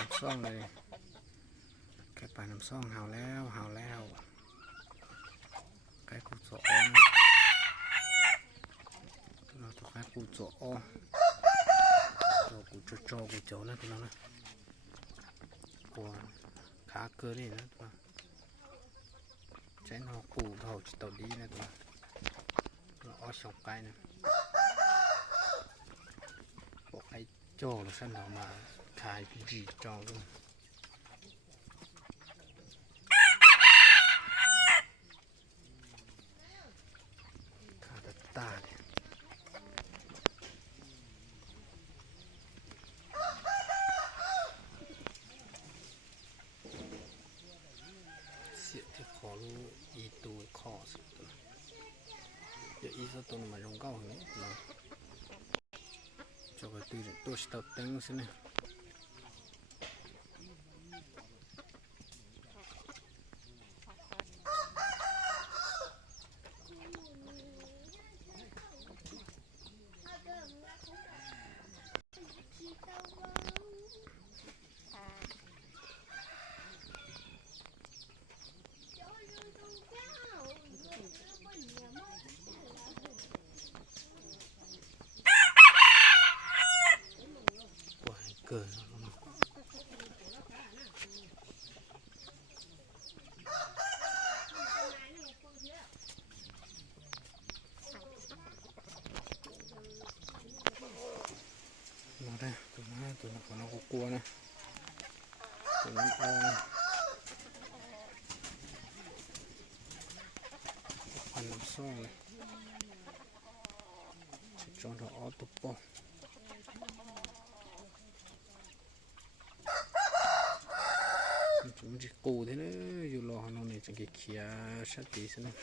น้ำซ่องเลยไก่ป่าน้ำซ่องเห่าแล้วไก่กูโจเราตัวไก่กูโจกูโจนะตัวนั้นนะกลัวขาเกินนี่นะตัวใช้นอกูเท่าตัวดีนะตัวเราอ้อสองไก่นะบอกไอ้โจ้เราสั้นออกมาขายพีจีจองด้วยขาตาเนี่ยเสียที่ขอรู้อีตัวคอสุดตัวเดี๋ยวอีสักตัวมันลงเก้าอย่างนี้เนาะ저거 또 시다 땡스네เกินมาได้ตัวนั้นของเรากลัวนะตัวนั้นพันน้ำส้มเลยจอนเราเอาตุ๊บปอมันจะกูที่นี่อยู่รอเขาหน่อยจะเกี่ยชัดดีสินะ